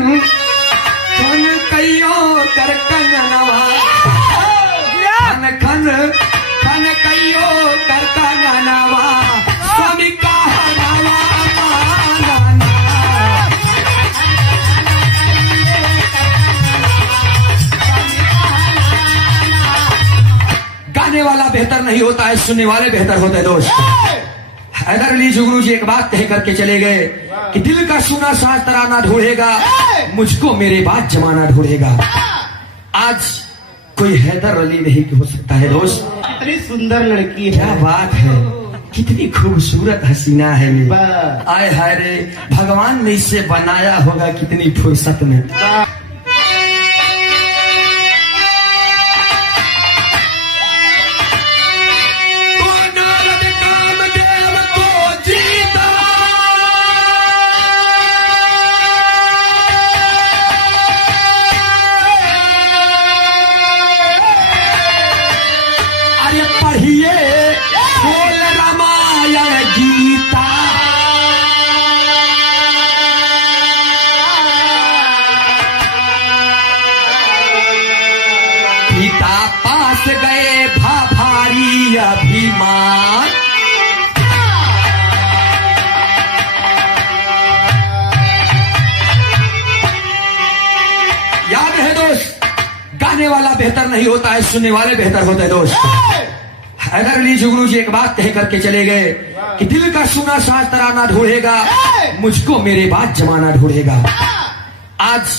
खन कइयो कर कंगनवा खन खन कइयो कर कंगनवा स्वामी का गाने वाला बेहतर नहीं होता है, सुनने वाले बेहतर होते हैं दोस्त। हैदर अली जुगनू जी एक बात कह करके चले गए कि दिल का सुना साज तराना ढूंढेगा, मुझको मेरे बाद जमाना ढूंढेगा। आज कोई हैदर अली नहीं हो सकता है दोस्त। कितनी सुंदर लड़की है, क्या बात है, कितनी खूबसूरत हसीना है ये। आए हाय रे, भगवान ने इसे बनाया होगा कितनी फुर्सत में। पढ़िए बोल रामायण गीता, पिता पास गए भारी अभिमान। याद है दोस्त, गाने वाला बेहतर नहीं होता है, सुनने वाले बेहतर होते हैं दोस्त। हैदर अली जुगनू जी एक बात कह करके चले गए कि दिल का सुना साज तराना ढूंढेगा, मुझको मेरे बाद जमाना ढूंढेगा। आज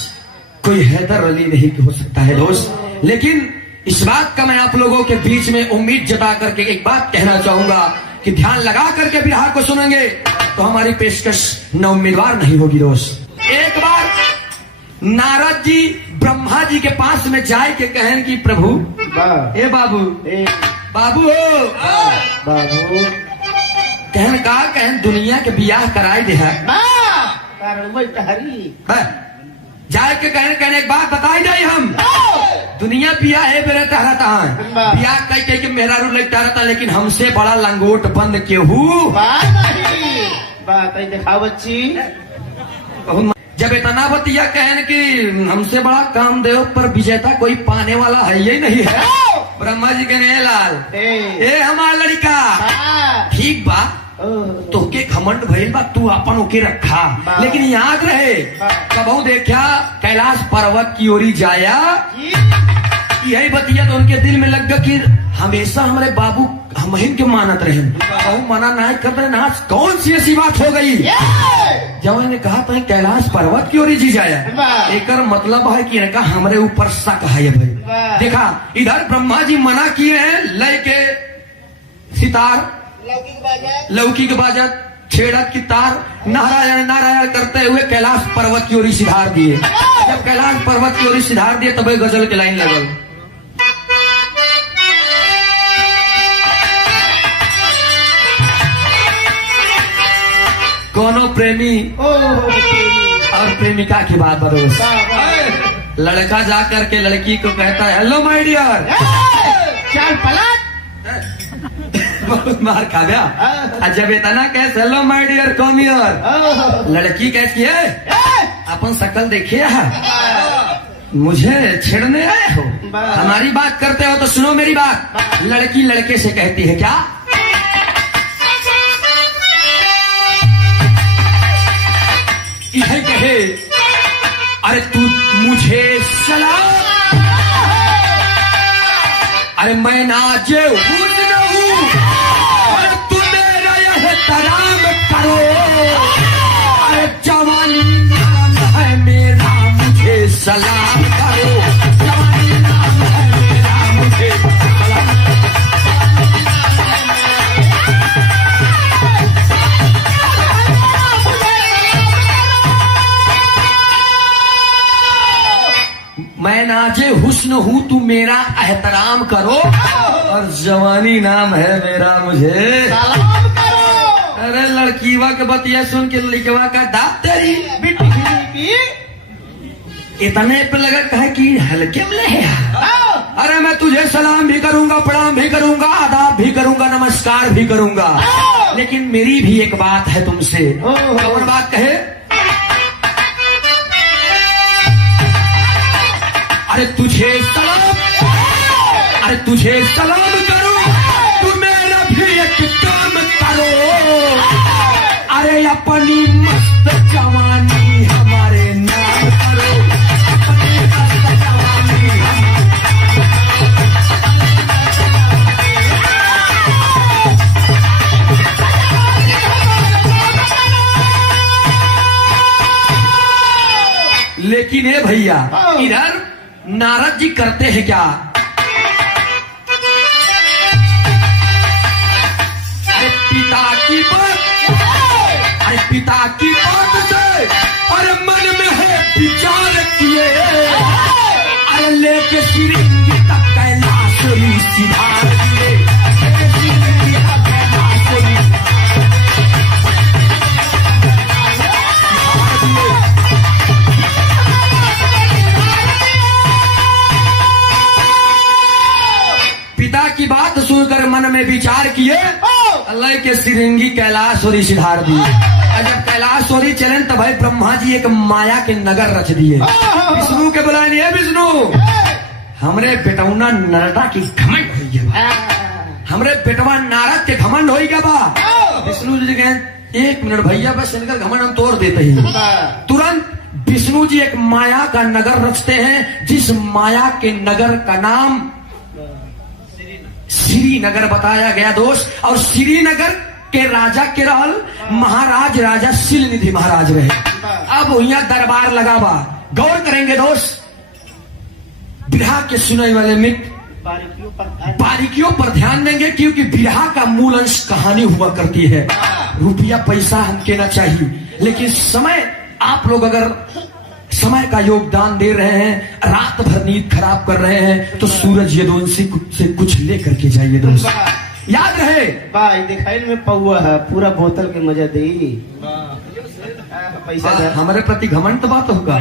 कोई हैदर अली नहीं हो सकता है दोस्त, लेकिन इस बात का मैं आप लोगों के बीच में उम्मीद जता करके एक बात कहना चाहूंगा कि ध्यान लगा करके बिहार को सुनेंगे तो हमारी पेशकश न उम्मीदवार नहीं होगी दोस्त। एक बार नारद जी ब्रह्मा जी के पास में जाए के कहन की प्रभु ए बाबू बाबू हो बाबू कहन का कहन दुनिया के बियाह कराए दे है जाए के कहन कहने एक बात बताई दे हम दुनिया बियाह है मेरे टहराता है बियाह कह कह के मेरा रूल लगता रहता, लेकिन हमसे बड़ा लंगोट बंद केहू बात दिखा बच्ची। जब इतना बतिया कहन कि हमसे बड़ा कामदेव पर विजेता कोई पाने वाला है ये नहीं है। ब्रह्मा जी कहने लाल ए हमारा लड़का ठीक बा तो के घमंड भइल बा, तू अपन ओके रखा, लेकिन याद रहे कबहू देखा कैलाश पर्वत की ओरी जाया, यही बतिया तो उनके दिल में लग गया कि हमेशा हमारे बाबू हम के मानत रहे, मना ना कर रहे ना, कौन सी ऐसी बात हो गई। जब मैंने कहा तो कैलाश पर्वत की ओर जी जाया, एक मतलब है कि इनका हमारे ऊपर शक है भाई। देखा इधर ब्रह्मा जी मना किए हैं, लय के सितार लौकिक बाजत छेड़त की तार नारायण नारायण करते हुए कैलाश पर्वत की ओर सिधार दिए। जब कैलाश पर्वत की ओर सिधार दिए तब गजल के लाइन लगल, कोनो प्रेमी और प्रेमिका की बात बरोस, लड़का जा करके लड़की को कहता है हेलो माय डियर, चल पलट बहुत मार खा गया। जब इतना कैसे hello my dear come here, लड़की कैसी है अपन शकल देखिए मुझे छेड़ने आए हो, हमारी बात करते हो तो सुनो मेरी बात। लड़की लड़के से कहती है क्या यह कहे अरे तू मुझे सलाम, अरे मैं नाजे हुस्न हूँ और तू मेरा यह तराम करो, अरे जवानी नाम है मेरा मुझे सलाम करो, जवानी नाम है मेरा मुझे सलाम। मैं नाजे हुस्न हूँ तू मेरा एहतराम करो, और जवानी नाम है मेरा मुझे सलाम करो। अरे लड़कीवा के बतिया सुन के लिखवा का दाप तेरी इतने पे लगा है कि हल्के में ले। अरे मैं तुझे सलाम भी करूंगा, प्रणाम भी करूंगा, आदाब भी करूंगा, नमस्कार भी करूंगा, लेकिन मेरी भी एक बात है तुमसे। कौन बात कहे अरे तुझे सलाम करो, तू मेरा भी एक काम करो। अरे अपनी मस्त जवानी हमारे नाम करो, अपनी मस्त जवानी लेकिन हे भैया इधर नारद जी करते हैं क्या? अरे पिता की बात से अरे मन में है विचार किए, अरे लेके श्रृंगी तक कैलाश सिधार दिए, श्रृंगी तक कैलाश पिता की बात सुनकर मन में विचार किए, अल्लाह के श्रृंगी कैलाश और सिधार दिए। जब कैलाश और चलन तब भाई ब्रह्मा जी एक माया के नगर रच दिए। विष्णु के बुलाए है, विष्णु हमरे बेटौना नरदा की घमंड हो गया, हमरे बेटवा नारद के घमंड हो गया बा। विष्णु जी कहे 1 मिनट भैया बस इनका घमंड हम तोड़ देते हैं। तुरंत विष्णु जी एक माया का नगर रचते हैं, जिस माया के नगर का नाम श्रीनगर बताया गया दोस्त। और श्रीनगर के राजा के रहल महाराज राजा शिलनिधि महाराज रहे। अब यहाँ दरबार लगा बा, गौर करेंगे दोस्त, बिरहा के सुनने वाले मित्र बारीकियों पर ध्यान देंगे, क्योंकि बिरहा का मूल अंश कहानी हुआ करती है। रुपया पैसा हमके ना चाहिए, लेकिन समय आप लोग अगर समय का योगदान दे रहे हैं, रात भर नींद खराब कर रहे हैं, तो सूरज यदुवंशी से कुछ लेकर के जाइए दोस्त, याद रहे। भाई दिखाई में पौआ है, पूरा बोतल के मजा दे पैसा दे। हमारे प्रति घमंड तो बात होगा,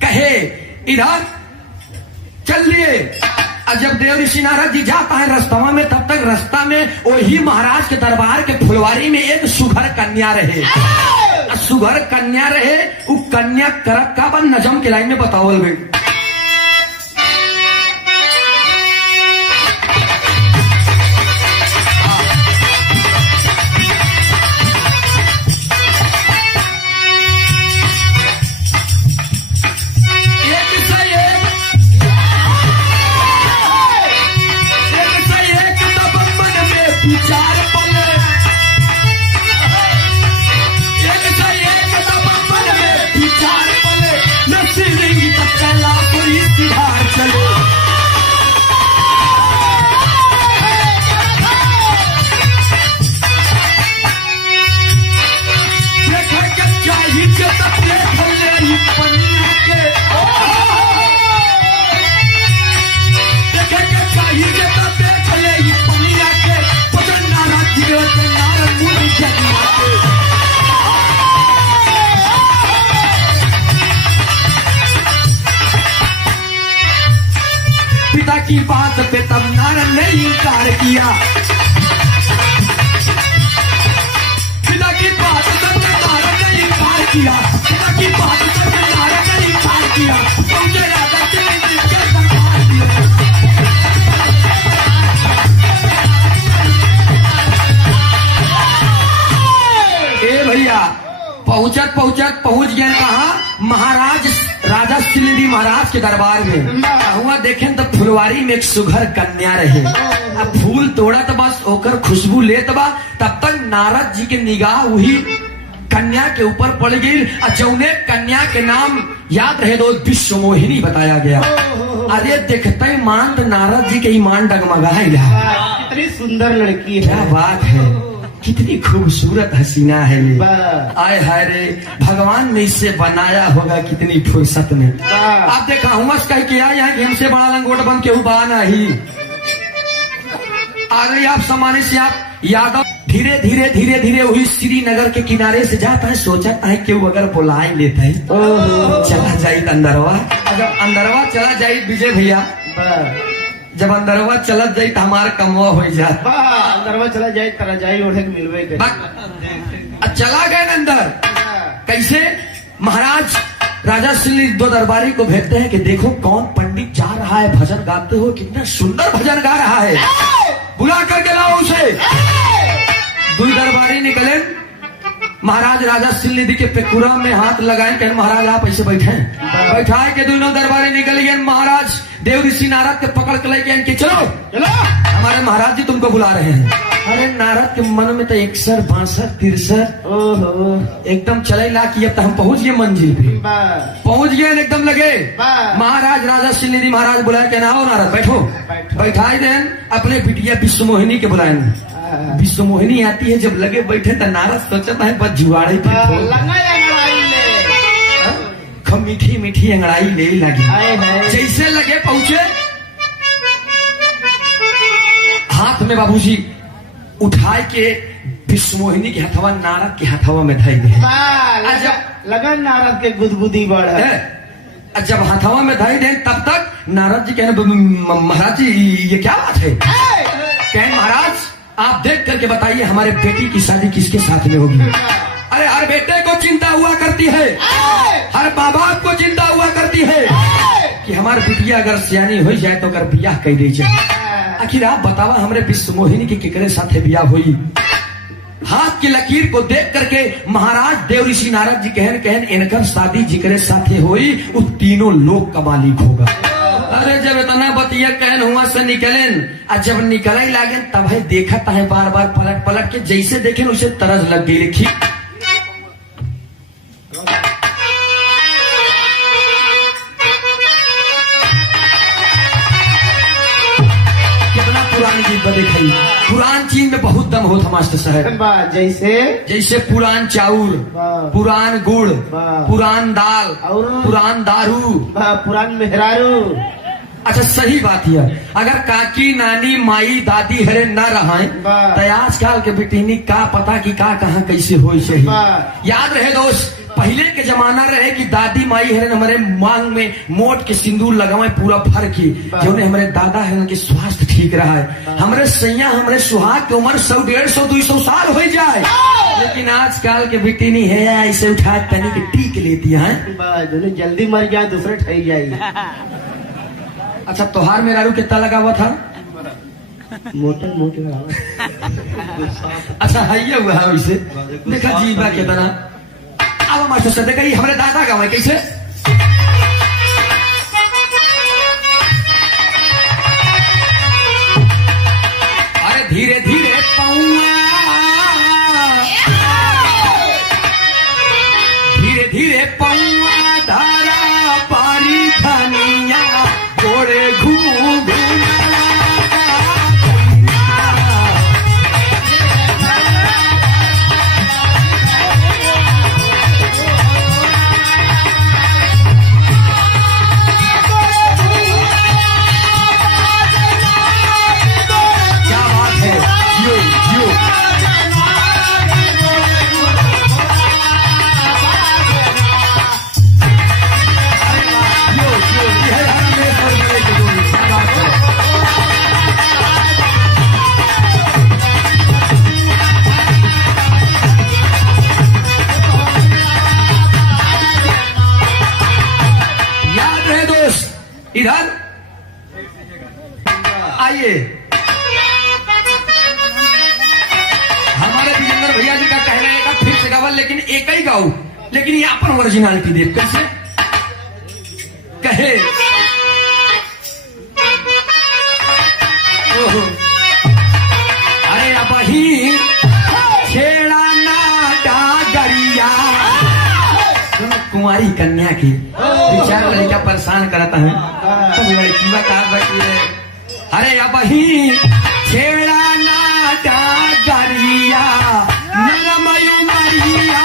कहे इधर चलिए। जब देव ऋषि नारद जी जाता है रास्तवा में, तब तक रास्ता में वही महाराज के दरबार के फुलवारी में एक सुघर कन्या रहे। सुघर कन्या रहे, वो कन्या करक का बन नजम के लाइन में बतावल गई। पिता की बात पे तब नारद ने इनकार किया, पिता की बात पे नारद ने इनकार किया, पिता की बात पे नारद ने इनकार किया। मुझे राजा के दरबार दिया। ए भैया पहुंचत पहुंच गए कहा? महाराज राजा शिलनिधि महाराज के दरबार में। हुआ देखें तो फुलवारी में एक सुघर कन्या रहे। अब फूल तोड़ा तो बस होकर खुशबू लेत बा, तब तक नारद जी के निगाह वही कन्या के ऊपर पड़ गई। जौने कन्या के नाम याद रहे दो, विश्व मोहिनी बताया गया। अरे देखते ही मान तो नारद जी के ईमान डगमगा। कितनी सुंदर लड़की है, क्या बात है, कितनी खूबसूरत हसीना है ये। आय हाय रे, भगवान ने इससे बनाया होगा कितनी फुर्सत में। आप देखा हूँ कह के आए हैं कि हमसे बड़ा लंगोट बन के उबा नहीं आ गई। आप समाने से आप यादव धीरे धीरे धीरे धीरे वही श्रीनगर के किनारे से जाता है। सोचा है क्यों अगर बुला ही लेता है, चला जाये अंदरवा। अगर अंदरवा चला जाये विजय भैया, जब अंदरवा चलत जाये तो हमारा कमवा हो जात। अंदरवा चला जाये तरा जाये ओढ़े के मिलवे के। चला गए अंदर, कैसे महाराज राजा श्री दो दरबारी को भेजते हैं कि देखो कौन पंडित जा रहा है भजन गाते हो, कितना सुंदर भजन गा रहा है, बुला करके लाओ उसे। दो दरबारी निकले, महाराज राजा श्रीनिधि के पेकुरा में हाथ लगाए, कहे महाराज आप ऐसे बैठे, बैठाए के दोनों दरबारी निकल गए। महाराज देव ऋषि नारद के पकड़ के लेके इनके चलो चलो, हमारे महाराज जी तुमको बुला रहे हैं। अरे नारद के मन में तो 61 62 63 ओहो एकदम चले ला कि अब तो हम पहुंच गए मंजिल पे, पहुंच गए एकदम लगे। महाराज राजा श्रीनिधि महाराज बुलाए, कहना आओ नारद बैठो, बैठाए देन अपने बिटिया विश्व मोहिनी के बुलाए। विश्व मोहिनी आती है, जब लगे बैठे तो नारद सोचता है बस जुआड़े मीठी मीठी अंगड़ाई ले लगी। जैसे लगे पहुंचे, हाथ में बाबूजी उठाए के विश्व मोहिनी के हथवा नारद के हथवा में धाई दे। लगन नारद के गुदगुदी बढ़, जब हथवा में धाई दे तब तक नारद जी कहने महाराज जी ये क्या बात है। कहने महाराज आप देख करके बताइए हमारे बेटी की शादी किसके साथ में होगी। अरे हर बेटे को चिंता हुआ करती है, हर माँ बाप को चिंता हुआ करती है कि हमारी बिटिया अगर सियानी हो जाए तो अगर बियाह कह दी जाए। आखिर आप बतावा हमारे विश्व मोहिनी की केकरे साथ बियाह हुई। हाथ की लकीर को देख करके महाराज देव ऋषि नारद जी कहन इनकर शादी जिकरे साथे हुई वो तीनों लोक का मालिक होगा। अरे जब इतना बतिया कहन हुआ से निकलेन, और जब निकले लागे तब है देखा है बार बार पलट पलट के, जैसे देखे उसे तरस लग गई। लिखी कितना पुरानी चीज दिखाई, पुरान चीज में बहुत दम होता मास्टर साहब। जैसे जैसे पुरान चाउर, पुरान गुड़, पुरान दाल, पुरान दारू, पुरान मेहरारू। अच्छा सही बात है, अगर काकी नानी माई दादी हरे न रहे तो आजकल के बेटीनी का पता कि का कहाँ कैसे हो। याद रहे दोस्त, पहले के जमाना रहे कि दादी माई हरे हमारे मांग में मोट के सिंदूर लगावे पूरा भर के, जो हमारे दादा है उनके स्वास्थ्य ठीक रहा है, हमारे सैया हमारे सुहाग की उम्र 100 150 200 साल हो जाए। लेकिन आजकल के बेटी नहीं है ऐसे उठा तनी के टीक लेती है, जल्दी मर जाए दूसरे ठही जाए। अच्छा तोहार में रारू कितना लगा हुआ था? मोटा मोटा। अच्छा है हुआ है वैसे देखा जीवा कितना। अब मास्टर से देखा हमारे दादा गाँव है कैसे। अरे धीरे धीरे पाऊंगा, धीरे धीरे पाऊंगा धारा पारी धनिया जोड़े घूम इधर आइए। हमारे विजेंद्र भैया जी का कहना है का फिर से गावल, लेकिन एक ही गाओ, लेकिन यहाँ पर ओरिजिनलिटी देख कैसे कहे। ओहो अरे अब ही छेड़ा ना डागरिया कुंवारी कन्या की विचार लड़का परेशान करता है। लड़कीवा का अरे अब ही छेड़ा ना डागरिया नरमयु मरिया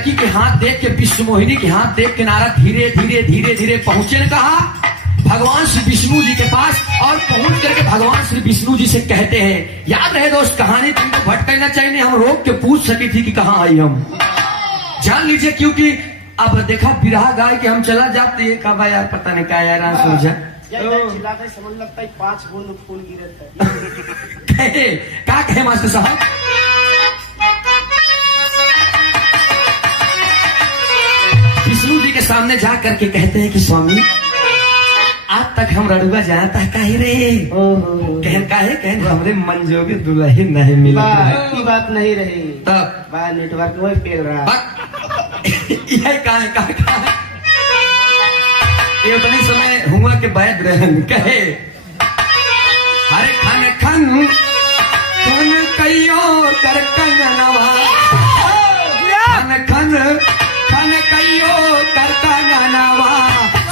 लड़की के हाथ देख के, विष्णु मोहिनी के हाथ देख के नारद धीरे धीरे धीरे धीरे पहुंचे ने कहा भगवान श्री विष्णु जी के पास, और पहुंच करके भगवान श्री विष्णु जी से कहते हैं, याद रहे दोस्त कहानी तुमको भटकना चाहिए, हम रोक के पूछ सकी थी कि कहाँ आई हम, जान लीजिए। क्योंकि अब देखा बिरहा गाय के हम चला जाते हैं, कब यार पता नहीं क्या यार सोचा समझ लगता है 5 बूंद फूल गिरता है। क्या कहे मास्टर साहब? विष्णु जी के सामने जा करके कहते हैं कि स्वामी आज तक हम रड़ुआ जाता काहे रे, कहन काहे कहन हमरे मन जोगे दुल्हे नहीं मिला, की बात नहीं रही, तब बाहर नेटवर्क वही फेल रहा। यही कहा ये उतने समय हुआ के बैद रहन कहे, हरे खन खन खन कईयो कर कंगनवा, खन खन खन कईयो कर कंगनवा,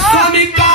स्वामी का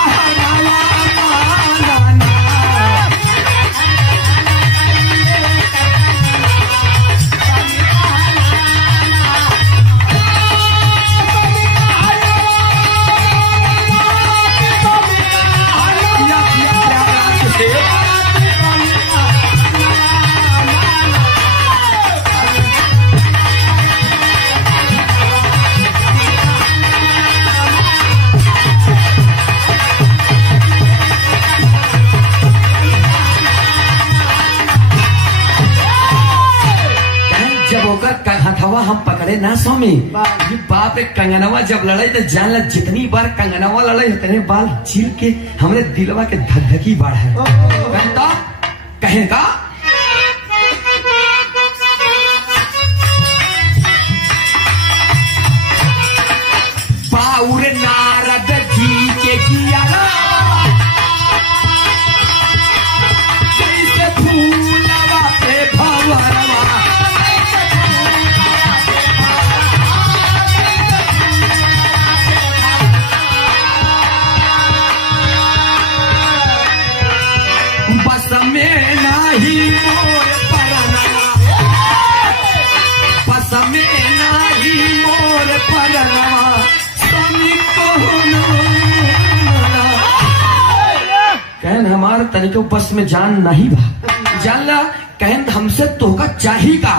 हथवा हम पकड़े ना स्वामी, ये बाप रे कंगनवा जब लड़ाई तो जान ला जितनी बार कंगनवा लड़ाई उतने बाल चीर के हमरे दिलवा के धक-धकी बाढ़ है। कहता कहे का पाउर नारद जी के किया जैसे फूलवा पे भंवरवा, में नाही मोर परनवा, बस में नाही मोर परनवा, स्वामी कहन हमार तनिको बस में जान नहीं बा, जान ला कहन हमसे तोहका चाही का,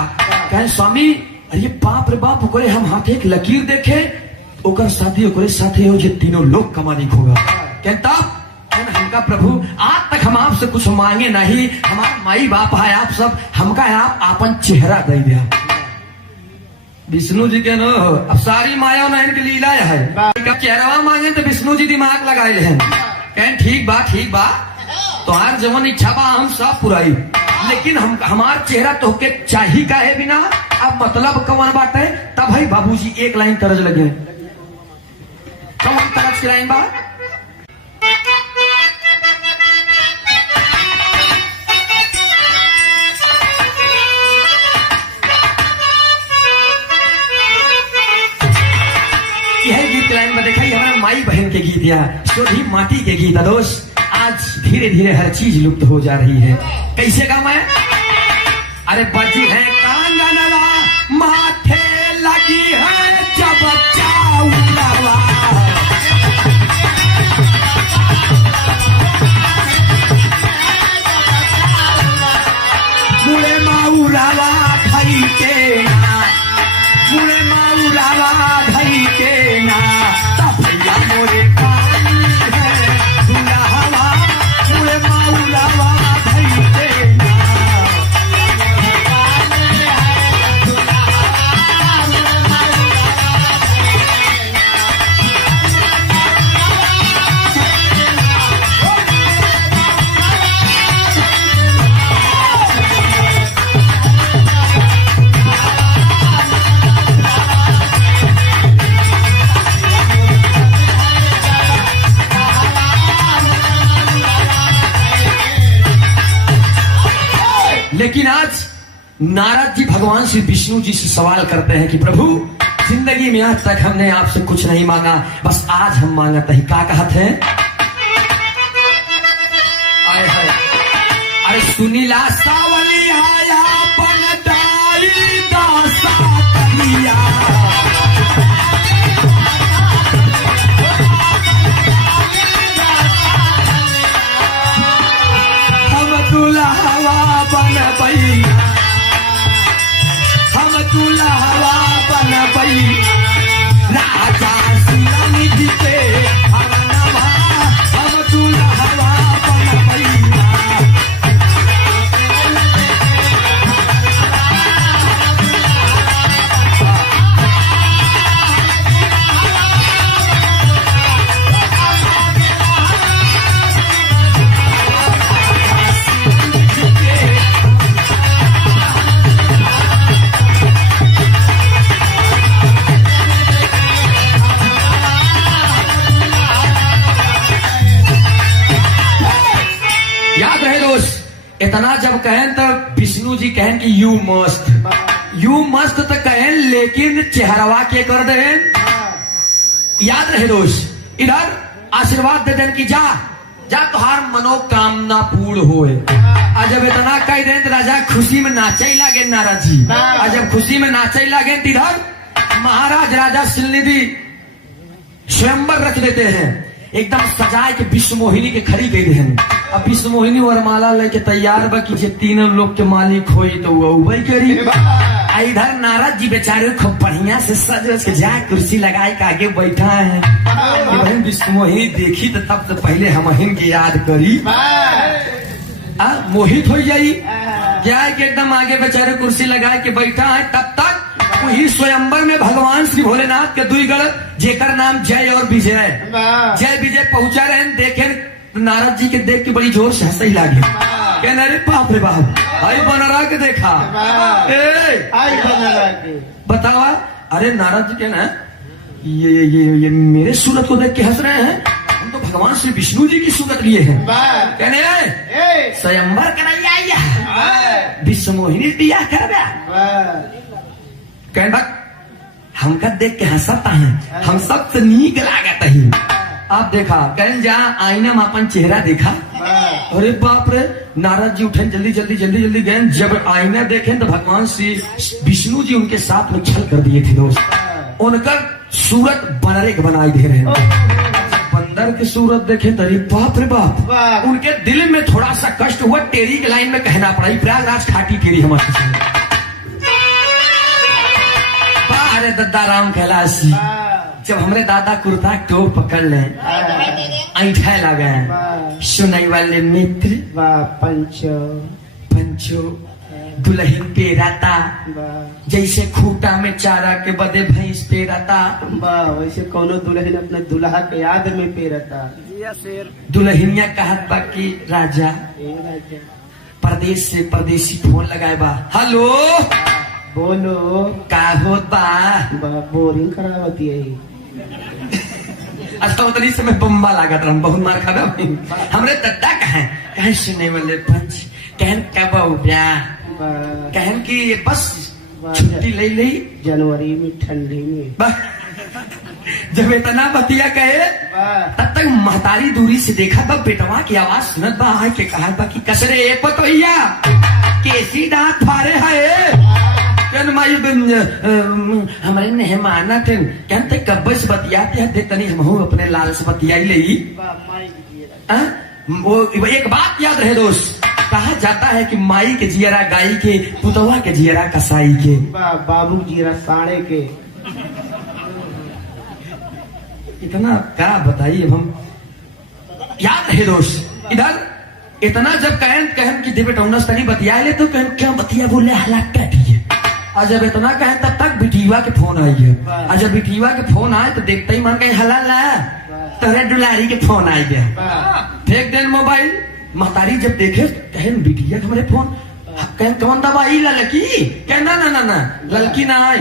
कहन स्वामी अरे बाप रे बाप ओकरे हम हाथे एक लकीर देखे ओकर साथी ओकरे साथे हो जे तीनों लोग कमानी होगा। कहता हमका प्रभु आज तक हम आपसे कुछ मांगे नहीं, हमारे माई बाप है आप सब, हमका आप आपन चेहरा दे दिया। विष्णु जी के नो अब सारी माया ना इनकी लीला है, चेहरा मांगे तो विष्णु जी दिमाग लगाए हैं, कहें ठीक बा तो हर जवन इच्छा बा हम सब पुराई, लेकिन हम हमार चेहरा तो के चाही का है बिना, अब मतलब कौन बात है। तब भाई बाबूजी एक लाइन तरज लगे, कौन तरज की लाइन बा? यह गीत लाइन में देखा हमारा माई बहन के गीत या सोधी माटी के गीत दोस्त आज धीरे धीरे हर चीज लुप्त हो जा रही है। कैसे काम है? अरे बजी है कांगनवा माथे लगी है जब चाउलवा, मुड़े माउरावा धई के ना, मुड़े माउरावा धई के ना, तब भैया मोरे पानी है दुल्हवा, मुड़े माउरावा धई के ना, लेकिन आज नारद जी भगवान श्री विष्णु जी से सवाल करते हैं कि प्रभु जिंदगी में आज तक हमने आपसे कुछ नहीं मांगा, बस आज हम मांगते हैं। क्या कहते हैं? आए हाय, अरे सुनीला सावली आया बनदाई दासा कलिया, इतना जब कहें तो विष्णु जी कहें कि यू मस्त तो कहें, लेकिन चेहरवा के कर दे। याद रहे दोस्त, इधर आशीर्वाद दे देन की जा तुहार मनोकामना पूर्ण होए। आज जब इतना कह दे तो राजा खुशी में नाचे लागे नारद जी। आज जब खुशी में नाचे लागे तो इधर महाराज राजा शिलनिधि स्वयंवर रख देते हैं, एकदम सजाए के विश्व मोहिनी के खड़ी गई हैं। अब विश्व मोहिनी वरमाला लेके तैयार बा कि जे तीनों लोग के मालिक होई तो वही करी। इधर नारद जी बेचारे खूब बढ़िया से सज के जाए कुर्सी लगाए के आगे बैठा है। बहन विश्व मोहिनी देखी तो तब से पहले हम की याद करी, मोहित हो जाई क्या है कि एकदम आगे बेचारे कुर्सी लगाए के बैठा है। तब तक वही स्वयंवर में भगवान श्री भोलेनाथ के दुई गढ़ जेकर नाम जय और विजय पहुंचा रहे। देखे नारद जी के देख के बड़ी जोर से हंसई लागे, कहना अरे बाप रे बाप, आई बनरा के देखा बतावा। अरे नारद जी के ना ये मेरे सूरत को देख के हंस रहे हैं, हम तो भगवान श्री विष्णु जी की सूरत लिए हैं। कहने स्वयंवर कराइया विश्व मोहिनी दिया कर कहना हमका देख के हंसता है, हम सबसे नीक लागत है। आप देखा कहीं जहाँ आईना में अपन चेहरा देखा, अरे बाप रे, नारद जी उठे जल्दी गए। जब आईना देखे तो भगवान श्री विष्णु जी उनके साथ में छल कर दिए थे दोस्त। उनका सूरत बनरे के बनाई दे रहे हैं। बंदर की सूरत देखे तो अरे बाप रे बाप, उनके दिल में थोड़ा सा कष्ट हुआ। टेरी के लाइन में कहना पड़ा, प्रयागराज खाटी टेरी हमारे अरे दद्दा राम कैलाशी। जब हमरे दादा कुर्ता टोप पकड़ ले ऐठा लगे, सुनाई वाले मित्र पंचो दुल्हन पे रहता, जैसे खूटा में चारा के बदे भैंस पे रहता, वैसे कोनो दुल्हन अपने दुल्हा के याद में पे रहता। दुल्हनिया कहत बा कि राजा परदेश से परदेसी फोन लगाए बा, हेलो बोलो का होत बा, बोरिंग करावती है। अच्छा उतनी समय बम्बा लागत रहा, बहुत मार खा हमरे दद्दा कहे सुने वाले पंच कहन कब कहन की बस छुट्टी ले ली जनवरी में ठंडी में। जब इतना बतिया कहे तब तक महतारी दूरी से देखा बा, बेटवा की आवाज सुनत बा है के कहा बा कि कसरे एक पतोहिया कैसी दांत फारे है। हमारे मेहमान थे कहते कब्बे से बतियाते हैं, तनी हम अपने लाल से बतियाई ले। वो एक बात याद रहे दोस्त, कहा जाता है कि माई के जियरा गाय के, पुतवा के जियरा कसाई के, बाबू जियरा साढ़े के। इतना क्या बताइए हम, याद रहे दोस्त। इधर इतना जब कहन कि देवे टोनस तनी बतिया ले तो कहन क्या बतिया बोले हालात क्या दिए। और जब इतना कहें तब तक बिटिया के फोन आई है। और जब बिटिया के फोन आए तो देखते ही मन कहीं हला ला तेरे दुलारी के फोन आई गया, फेंक देन मोबाइल। महतारी जब देखे कहें बिटिया हमारे फोन, कहें कौन दवाई ललकी, कहना ना ललकी ना आई,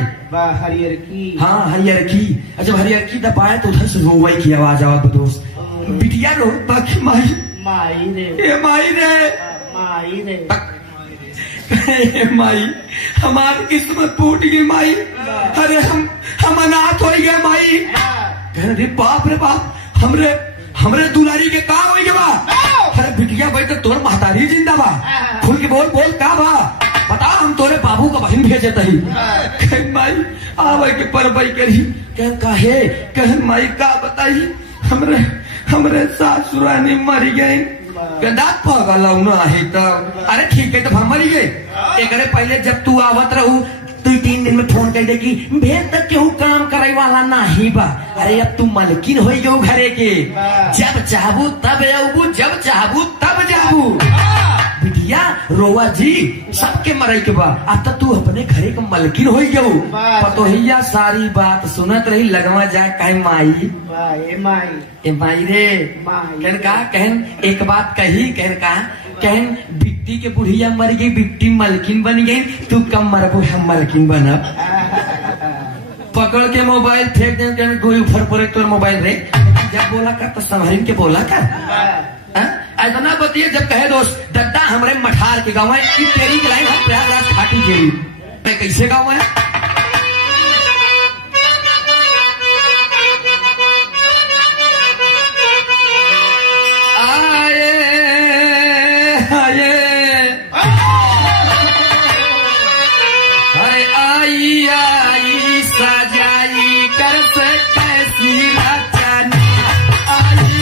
हरियर की। हाँ हरियर की। जब हरियर की दबाए तो उधर से रोवाई की आवाज आवत दोस्त। बिटिया रो बाकी माई रे माई हमारी किस्मत फूट गई माई, अरे हम अनाथ हो गए माई। अरे बाप रे बाप, हमरे दुलारी के का हो गए बा। अरे बिटिया भाई तो तोर महतारी जिंदा बा, खुल के बोल का बा बता, हम तोरे बाबू का बहन भेजे तही। कह माई आवे के परबई करी, कह काहे, कह माई का बताई, हमरे सासुरानी मरी गई। अरे ठीक है तो हम मरी गए। एक पहले जब तू आवत रहू तू 3 दिन में फोन कर दे कि भेद तक केहू काम करे वाला नहीं बा। अरे अब तू मलकिन हो गयो घरे के, जब चाहबू तब आबू, जब चाहबू तब जाबू। बिटिया रोवा जी सबके मरे के बा, अब तक तू अपने घरे के मलकिन हो गयो। पतोहिया सारी बात सुनत रही, लगवा जा कहे माई माई रे कहन का, कहन एक बात कही, कहन बिट्टी के बुढ़िया मर गई, बिट्टी मलकिन बन गई, तू कम मरबो हम मलकिन बनब। पकड़ के मोबाइल फेंक दे, कहन गोई ऊपर पड़े तोर मोबाइल रे। जब बोला कर तो संभल के बोला कर। इतना बतिए जब कहे दोस्त दद्दा हमरे मठार के गाँव है कि तेरी की लाइन हम प्रयागराज खाटी तेरी मैं कैसे गाँव है आए आए अरे आई आई सजाई कर से कैसी रचना आई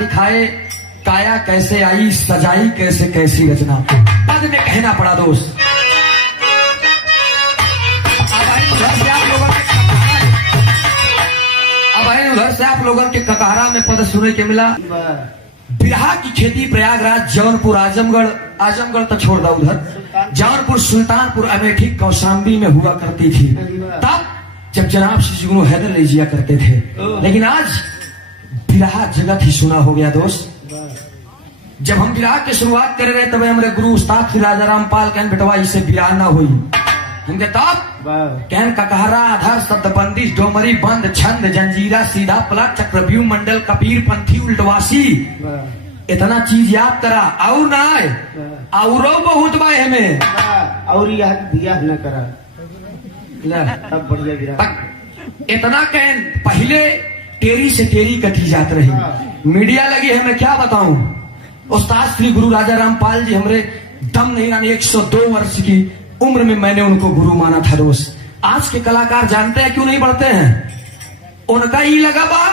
दिखाए काया कैसे आई सजाई कैसे कैसी रचना पद में कहना पड़ा दोस्त उधर से आप लोगों के ककारा में पद सुने के मिला बिरहा की खेती प्रयागराज जौनपुर आजमगढ़ तो छोड़ दो उधर जौनपुर सुल्तानपुर अमेठी कौशाम्बी में हुआ करती थी तब जब जनाब श्री गुरु हैदर ले जिया करते थे लेकिन आज बिरहा जगत ही सुना हो गया दोस्त जब हम बिरहा की शुरुआत कर रहे तब हमारे गुरु उस्ताद श्री राजा रामपाल कहन बेटवा इससे बिरहा ना हुई हमके तब कहन ककहरा आधार शब्दबंदी डोमरी बंद छंद जंजीरा सीधा पला चक्रव्यूह मंडल कबीर पंथी उल्टवासी इतना चीज याद करा और ना औरो बहुत बा हमें और यह दिया न करा तब बढ़िया बिरहा इतना कहन पहले टेरी से टेरी कटी जात रही मीडिया लगी है मैं क्या बताऊं उस्ताद श्री गुरु राजा रामपाल जी हमरे दम नहीं रानी 102 वर्ष की उम्र में मैंने उनको गुरु माना था दोस्त आज के कलाकार जानते हैं क्यों नहीं बढ़ते हैं उनका ही लगा बा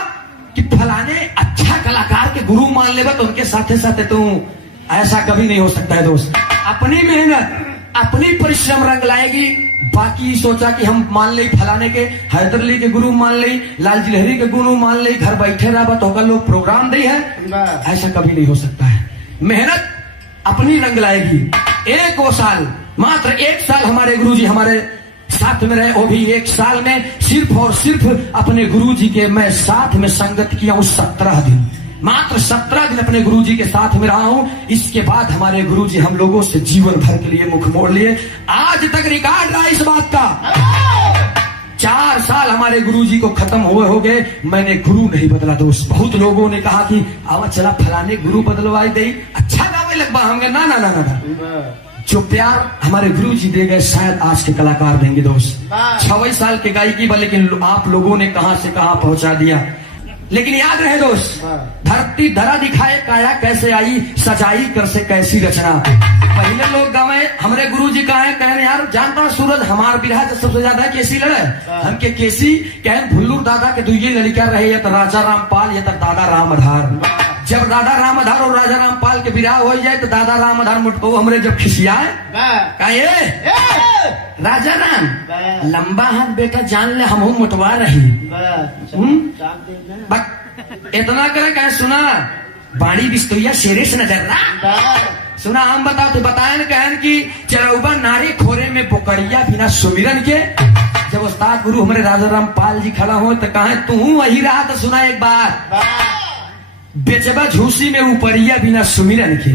कि फलाने अच्छा कलाकार के गुरु मान ले तो उनके साथे साथे तो ऐसा कभी नहीं हो सकता है दोस्त अपनी मेहनत अपनी परिश्रम रंग लाएगी बाकी सोचा कि हम मान ले फलाने के हैदर अली के गुरु मान ले लाल जी लहरी के गुरु मान ले घर बैठे रहा तो लोग प्रोग्राम दे है ऐसा कभी नहीं हो सकता है मेहनत अपनी रंग लाएगी एक वो साल मात्र 1 साल हमारे गुरुजी हमारे साथ में रहे वो भी 1 साल में सिर्फ और सिर्फ अपने गुरुजी के मैं साथ में संगत किया हूँ 17 दिन मात्र 17 दिन अपने गुरुजी के साथ में रहा हूं इसके बाद हमारे गुरुजी हम लोगों से जीवन भर के लिए मुख मोड़ लिए आज तक रिकॉर्ड रहा इस बात का 4 साल हमारे गुरुजी को खत्म हुए हो गए मैंने गुरु नहीं बदला दोस्त बहुत लोगों ने कहा कि आवा चला फलाने गुरु बदलवाई दे अच्छा गावे लगवा होंगे ना ना ना ना जो प्यार हमारे गुरुजी दे गए शायद आज के कलाकार देंगे दोस्त 6 साल के गायकी लेकिन आप लोगों ने कहां से कहां पहुंचा दिया लेकिन याद रहे दोस्त धरती धरा दिखाए काया कैसे आई सजाई कर से कैसी रचना पहले लोग गावे हमारे गुरुजी कहे कहने यार जानता हूँ सूरज हमार बिरहा सबसे ज्यादा केसी लड़े हमके केसी कहन भुल्लू दादा के दुई लड़का रहे या तो राजा रामपाल या तो दादा रामधार जब दादा रामधार और राजा रामपाल के बिरहा हो जाए तो दादा रामधार मुठको हमरे जब खिसियाए कहे राजा राम लंबा हाथ बेटा जान ले हम मुटवा रही इतना करे कहे सुना बाड़ी बिस्तुया शेरे से नजर ना सुना हम बताओ तो बताए कहन की चरौबा नारी खोरे में पोकरिया बिना सुमिरन के जब उस्ताद गुरु हमारे राजा रामपाल जी खड़ा हो तो कहे तू वही रहा तो सुना एक बार बेचबा झूसी में ऊपरिया बिना सुमिरन के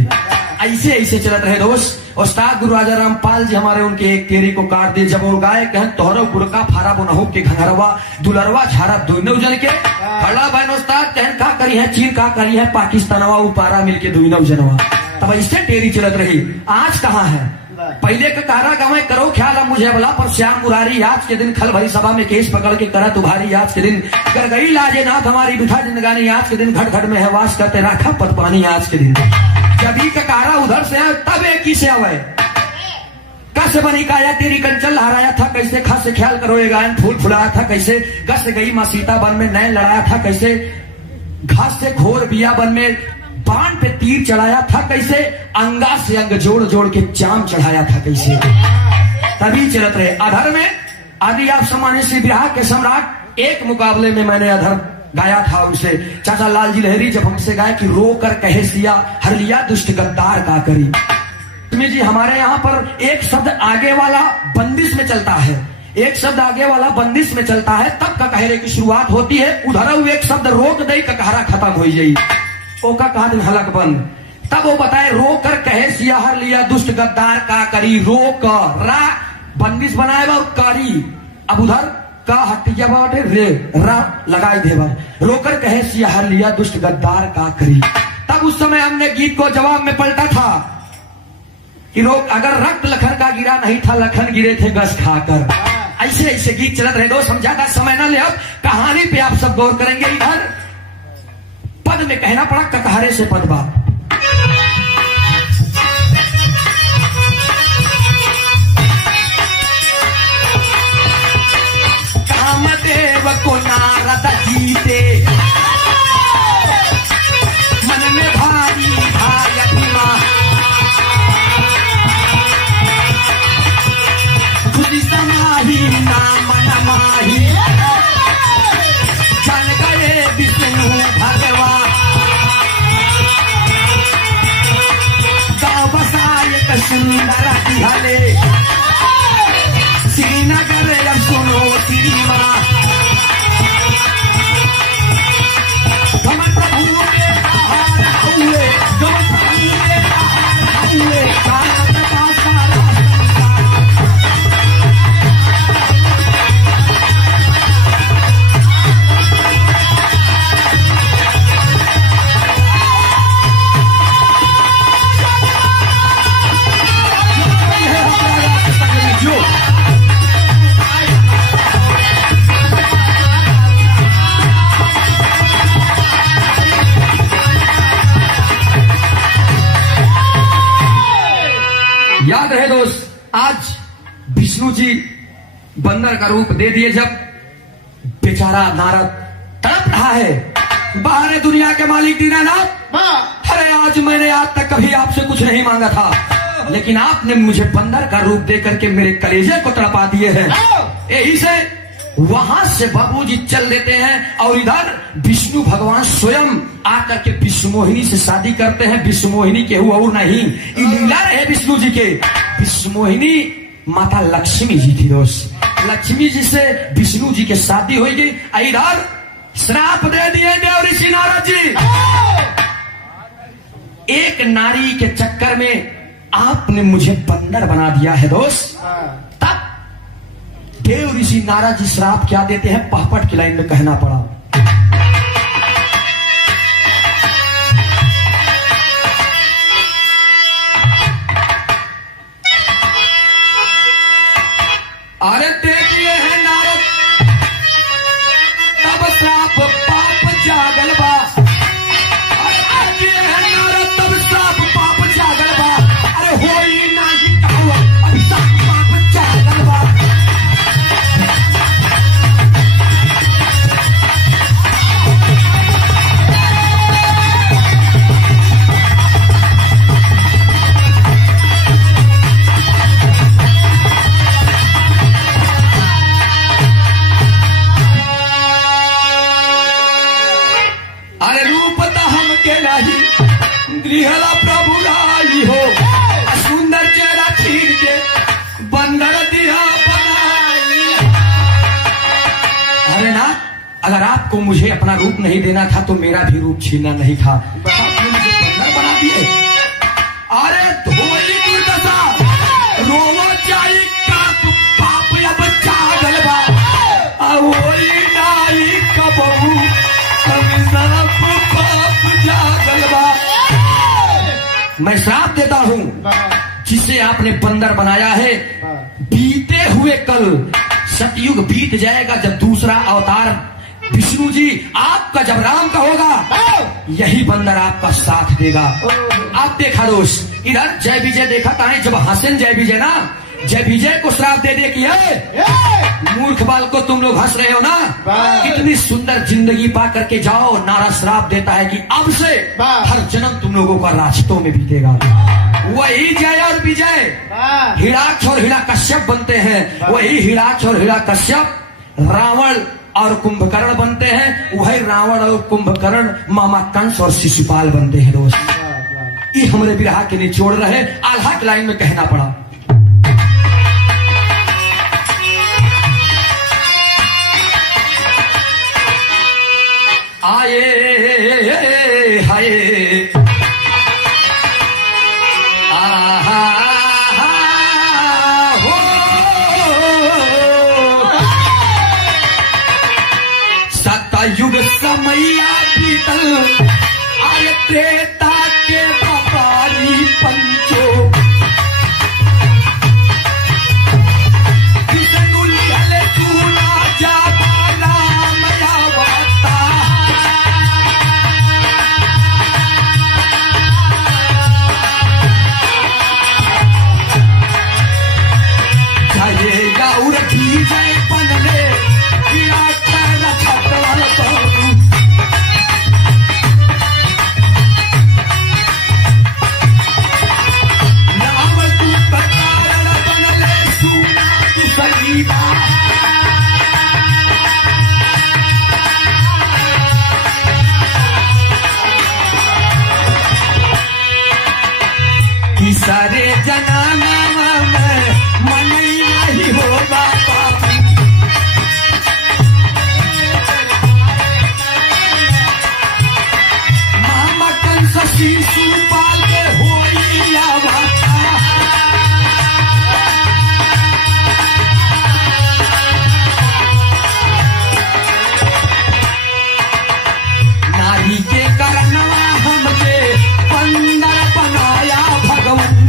ऐसे ऐसे चलत रहे दोस्त उस्ताद गुरु राजा रामपाल जी हमारे उनके एक केरी को काट दे जब वो गाय कहन तोहरो गुड़का फारा बुनहु के घंगरवा दुलरवा झारा दुनौ जन के खड़ा बहन उस्ताद कहन का करी है चीन का करी है पाकिस्तानवा उपारा मिलके दुनौ जनवा तब ऐसे टेरी चलत रही आज कहाँ है पहले का कारा गाँव करो ख्याल अब मुझे बोला पर श्याम मुरारी आज के दिन खल भरी सभा में केस पकड़ के करा तुम्हारी आज के दिन कर गई लाजे नाथ हमारी बिठा जिंदगानी आज के दिन घट घट में है वास करते राखा पत पानी आज के दिन जब ही का कारा उधर से आए तब एक ही से आवे कैसे बनी काया तेरी कंचल लहराया था कैसे खास से ख्याल करो ये गायन फूल फुलाया था कैसे कस गई माँ सीता वन में नैन लड़ाया था कैसे घास से घोर बिया वन में बाण पे तीर चढ़ाया था कैसे अंगा से अंग जोड़ जोड़ के चाम चढ़ाया था कैसे तभी चलत रहे अधर में आदि आप सम्मानित श्री बिहार के सम्राट एक मुकाबले में मैंने अधर गाया था उनसे चाचा लाल जी लहरी जब हमसे गाया कि रो कर कहे सिया हर लिया दुष्ट गद्दार का करी जी हमारे यहाँ पर एक शब्द आगे वाला बंदिश में चलता है एक शब्द आगे वाला बंदिश में चलता है तब ककहरे की शुरुआत होती है उधर एक शब्द रोक दे ककहरा खत्म हो जाई ओ का कहा दिन हलक बंद तब वो बताए रो कर कहे सिया हर लिया दुष्ट गद्दार का करी रो कर रा बंदिश बनाए और करी अब उधर का हटिया बाटे रे रा लगाए देवर रोकर कहे सिया हर लिया दुष्ट गद्दार का करी तब उस समय हमने गीत को जवाब में पलटा था कि रोक अगर रक्त लखन का गिरा नहीं था लखन गिरे थे गस खाकर ऐसे ऐसे गीत चलत रहे दो समझाता समय ना ले अब कहानी पे आप सब गौर करेंगे इधर पद में कहना पड़ा ककहरे से पदबा कामदेव को नारद जीते मन में भारी भायती मां खुदी समाही नाम नमाही चल गए विष्णु भगवान गाँव बसाए का सुंदर दिहले श्रीनगर अब सुनो श्री माँ प्रभु के आहार हुए प्रभु के आहार हुए याद रहे दोस्त आज विष्णु जी बंदर का रूप दे दिए जब बेचारा नारद तड़प रहा है बाहर दुनिया के मालिक दीनानाथ अरे आज मैंने आज तक कभी आपसे कुछ नहीं मांगा था लेकिन आपने मुझे बंदर का रूप दे करके मेरे कलेजे को तड़पा दिए हैं यही से वहां से बाबूजी चल देते हैं और इधर विष्णु भगवान स्वयं आकर के विष्णु मोहिनी से शादी करते हैं विष्णु मोहिनी के हुआ और नहीं लीला रहे विष्णु जी के विष्णु मोहिनी माता लक्ष्मी जी थी दोस्त लक्ष्मी जी से विष्णु जी के शादी होगी इधर श्राप दे दिए देव ऋषि नारद जी एक नारी के चक्कर में आपने मुझे बंदर बना दिया है दोस्त तब देव ऋषि नारद जी श्राप क्या देते हैं पहपट की लाइन में कहना पड़ा अरे देखिए है नारद तब श्राप पाप जागल बा अरे देखिए है नारद तब श्राप पाप जागल बा अरे होई नहीं कहवा अभिशाप पाप जागल बा गृहला प्रभु राई हो सुंदर चेहरा छीन के बंदर दिया बनाई अरे ना अगर आपको मुझे अपना रूप नहीं देना था तो मेरा भी रूप छीनना नहीं था आपने मुझे बंदर बना दिए अरे धोली दुर्दशा रोवो जाई काप पाप अब जागल बा ओई नाई कबहू सब सब पाप जागल बा मैं श्राप देता हूं जिसे आपने बंदर बनाया है, बीते हुए कल सतयुग बीत जाएगा, जब दूसरा अवतार विष्णु जी आपका जब राम का होगा, यही बंदर आपका साथ देगा। आप देखा दोस्त, इधर जय विजय देखा था, जब हसन जय विजय ना, जय विजय को श्राप दे दे कि मूर्ख बाल को तुम लोग हंस रहे हो ना, कितनी सुंदर जिंदगी पा करके जाओ। नारा श्राप देता है कि अब से हर जन्म तुम लोगों का रास्तों में बीतेगा। वही जय और विजय हिराक्ष और हिरण्यकश्यप बनते हैं, वही हिराक्ष और हिरण्यकश्यप रावण और कुंभकर्ण बनते हैं, वही रावण और कुंभकर्ण मामा कंस और शिशुपाल बनते हैं। दोस्त ये हमारे विरहा के निचोड़ रहे, आल्हा की लाइन में कहना पड़ा। आए हाय हो सतयुग समैया बीतल, आए त्रेता के व्यापारी पंचो, विष्णु जल चूना जावा राम आवता, जय गौर की जय बनले सारे जनाना में मन नहीं होगा बाबू, मामा कंस शिशुपाल के होई आवता, नारी के करनवा हमके बंदर बनाया भगवान,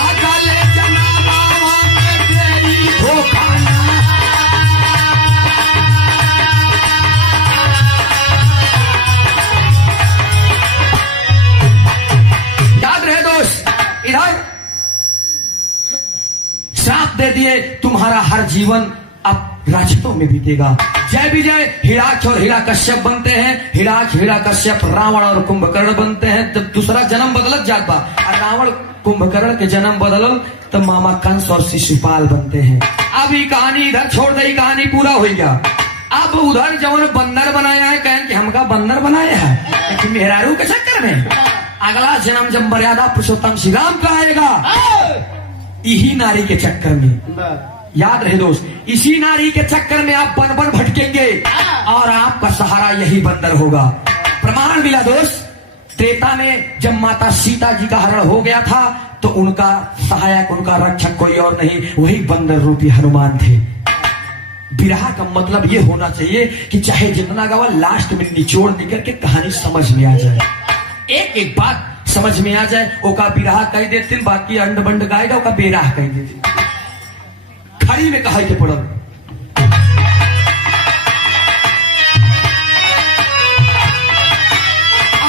आगले जनाबा के धोखाना, याद रहे दोस्त, इधर श्राप दे दिए, तुम्हारा हर जीवन अब राजतों में बीतेगा। जय विजय हिराक्ष और हिरण्यकश्यप बनते हैं, हिराक्ष हिरण्यकश्यप रावण और कुंभकर्ण बनते हैं। जब दूसरा जन्म बदलत जात बा, और रावण कुंभकर्ण के जन्म बदलल तो मामा कंस और शिशुपाल बनते हैं। अब ये कहानी इधर छोड़ दे, कहानी पूरा हो गया। अब उधर जवन बंदर बनाया है, कहें कि हमका बंदर बनाया है, लेकिन मेहरारू के चक्कर में अगला जन्म जब मर्यादा पुरुषोत्तम श्री राम का आएगा, यही नारी के चक्कर में, याद रहे दोस्त, इसी नारी के चक्कर में आप बन बन भटकेंगे और आपका सहारा यही बंदर होगा। प्रमाण मिला दोस्त, त्रेता में जब माता सीता जी का हरण हो गया था, तो उनका सहायक, उनका रक्षक कोई और नहीं, वही बंदर रूपी हनुमान थे। विरह का मतलब ये होना चाहिए कि चाहे जितना गवा, लास्ट में निचोड़ निकल के कहानी समझ में आ जाए, एक एक बात समझ में आ जाए। ओका विरह कह देते, बाकी अंड बंड गाएगा, ओका बेराह कह देते, खड़ी में कहा के पड़ल।